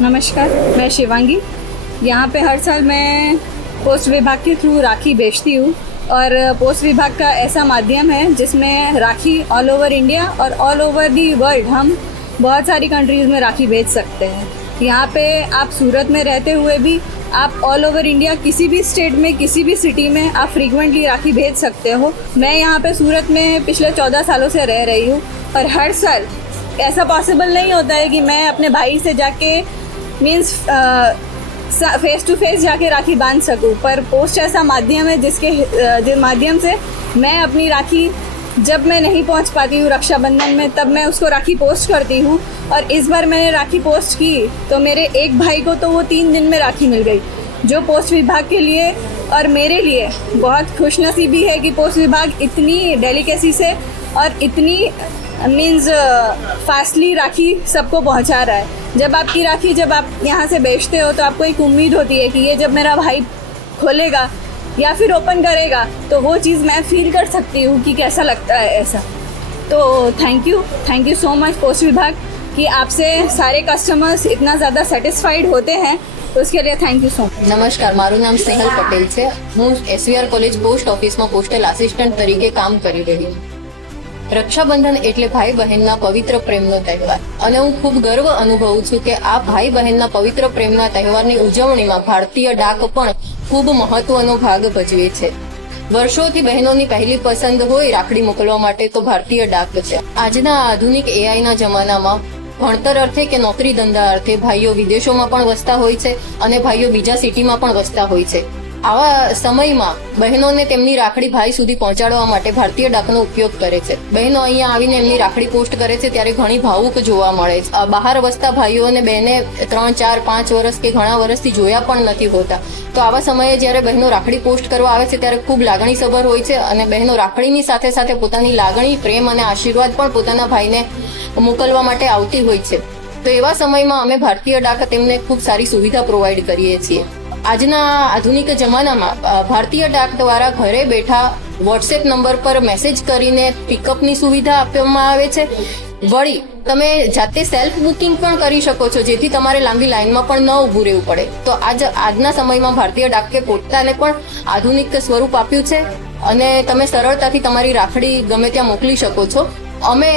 नमस्कार, मैं शिवांगी। यहाँ पे हर साल मैं पोस्ट विभाग के थ्रू राखी बेचती हूँ और पोस्ट विभाग का ऐसा माध्यम है जिसमें राखी ऑल ओवर इंडिया और ऑल ओवर दी वर्ल्ड हम बहुत सारी कंट्रीज़ में राखी बेच सकते हैं। यहाँ पे आप सूरत में रहते हुए भी आप ऑल ओवर इंडिया किसी भी स्टेट में किसी भी सिटी में आप फ्रीक्वेंटली राखी भेज सकते हो। मैं यहाँ पे सूरत में पिछले 14 सालों से रह रही हूँ और हर साल ऐसा पॉसिबल नहीं होता है कि मैं अपने भाई से जाके मीन्स फेस टू फेस जाके राखी बांध सकूं, पर पोस्ट ऐसा माध्यम है जिसके माध्यम से मैं अपनी राखी जब मैं नहीं पहुंच पाती हूँ रक्षाबंधन में तब मैं उसको राखी पोस्ट करती हूँ। और इस बार मैंने राखी पोस्ट की तो मेरे एक भाई को तो वो 3 दिन में राखी मिल गई, जो पोस्ट विभाग के लिए और मेरे लिए बहुत खुशनसीबी है कि पोस्ट विभाग इतनी डेलिकेसी से और इतनी मीन्स फास्टली राखी सबको पहुंचा रहा है। जब आपकी राखी जब आप यहाँ से बेचते हो तो आपको एक उम्मीद होती है कि ये जब मेरा भाई खोलेगा या फिर ओपन करेगा तो वो चीज़ मैं फील कर सकती हूँ कि कैसा लगता है ऐसा। तो thank you so much post विभाग कि आपसे सारे कस्टमर्स इतना ज़्यादा सेटिस्फाइड होते हैं, तो उसके लिए थैंक यू सो मच। नमस्कार, મારું નામ સ્નેહલ પટેલ છે। હું એસવીઆર કોલેજ પોસ્ટ ઓફિસમાં પોસ્ટલ આસિસ્ટન્ટ તરીકે કામ કરી રહી છું। રક્ષાબંધન એટલે ભાઈ બહેનના પવિત્ર પ્રેમનો તહેવાર અને હું ખૂબ ગર્વ અનુભવું છું કે આ ભાઈ બહેનના પવિત્ર પ્રેમના તહેવારની ઉજવણીમાં ભારતીય ડાક પણ ખૂબ મહત્વનો ભાગ ભજવે છે। વર્ષોથી બહેનોની પહેલી પસંદ હોય રાખડી મોકલવા માટે તો ભારતીય ડાક છે। આજના આધુનિક એઆઈના જમાનામાં ભણતર અર્થે કે નોકરી ધંધા અર્થે ભાઈઓ વિદેશોમાં પણ વસતા હોય છે અને ભાઈઓ બીજા સિટીમાં પણ વસતા હોય છે। આવા સમયમાં બહેનોને તેમની રાખડી ભાઈ સુધી પહોંચાડવા માટે ભારતીય ડાકનો ઉપયોગ કરે છે। બહેનો અહીંયા આવીને એમની રાખડી પોસ્ટ કરે છે ત્યારે ઘણી ભાવુક જોવા મળે છે। બહાર વસતા ભાઈઓને બહેને 3, 4, 5 વર્ષ કે ઘણા વર્ષથી જોયા પણ નથી હોતા, તો આવા સમયે જ્યારે બહેનો રાખડી પોસ્ટ કરવા આવે છે ત્યારે ખૂબ લાગણીસભર હોય છે અને બહેનો રાખડીની સાથે સાથે પોતાની લાગણી, પ્રેમ અને આશીર્વાદ પણ પોતાના ભાઈને મોકલવા માટે આવતી હોય છે। તો એવા સમયમાં અમે ભારતીય ડાક તેમને ખૂબ સારી સુવિધા પ્રોવાઈડ કરીએ છીએ। આજના આધુનિક જમાનામાં ભારતીય ડાક દ્વારા ઘરે બેઠા વોટ્સએપ નંબર પર મેસેજ કરીને પિકઅપની સુવિધા આપવામાં આવે છે। વળી તમે જાતે સેલ્ફ બુકિંગ પણ કરી શકો છો, જેથી તમારે લાંબી લાઈનમાં પણ ન ઊભું રહેવું પડે। તો આજના સમયમાં ભારતીય ડાકે પોતાને પણ આધુનિક સ્વરૂપ આપ્યું છે અને તમે સરળતાથી તમારી રાખડી ગમે ત્યાં મોકલી શકો છો। અમે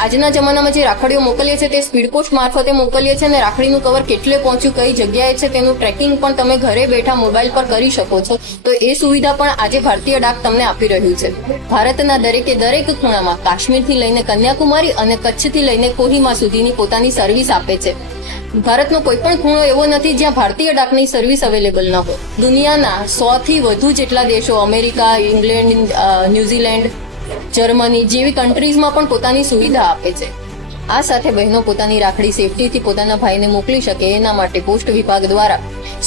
આજના જમાનામાં જે રાખડીઓ મોકલીએ છીએ તે સ્પીડ પોસ્ટ મારફતે મોકલીએ છીએ અને રાખડીનું કવર કેટલે પહોંચ્યું, કઈ જગ્યાએ છે તેનું ટ્રેકિંગ પણ તમે ઘરે બેઠા મોબાઈલ પર કરી શકો છો। તો એ સુવિધા પણ આજે ભારતીય ડાક તમને આપી રહ્યું છે। ભારતના દરેકે દરેક ખૂણામાં કાશ્મીરથી લઈને કન્યાકુમારી અને કચ્છથી લઈને કોહિમા સુધીની પોતાની સર્વિસ આપે છે। ભારતનો કોઈ પણ ખૂણો એવો નથી જ્યાં ભારતીય ડાકની સર્વિસ અવેલેબલ ન હોય। દુનિયાના 100થી વધુ જેટલા દેશો, અમેરિકા, ઇંગ્લેન્ડ, ન્યુઝીલેન્ડ, જર્મની જેવી કન્ટ્રીઝમાં પણ પોતાની સુવિધા આપે છે। આ સાથે બહેનો પોતાની રાખડી સેફટીથી પોતાના ભાઈને મોકલી શકે એના માટે પોસ્ટ વિભાગ દ્વારા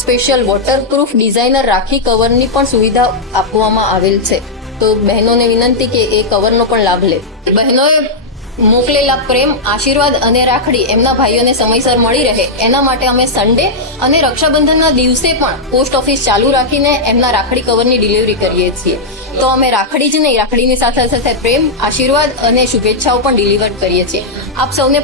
સ્પેશિયલ વોટરપ્રૂફ ડિઝાઇનર રાખી કવરની પણ સુવિધા આપવામાં આવેલ છે। તો બહેનોને વિનંતી કે એ કવરનો પણ લાભ લે। બહેનોએ મોકલેલા પ્રેમ, આશીર્વાદ અને રાખડી એમના ભાઈઓને સમયસર મળી રહે એના માટે અમે સન્ડે અને રક્ષાબંધનના દિવસે પણ પોસ્ટ ઓફિસ ચાલુ રાખીને એમના રાખડી કવરની ડિલિવરી કરીએ છીએ। તો અમે રાખડી જ નહીં, રાખડીની સાથે સાથે પ્રેમ, આશીર્વાદ અને શુભેચ્છાઓ પણ ડિલિવર કરીએ છીએ। આપ સૌને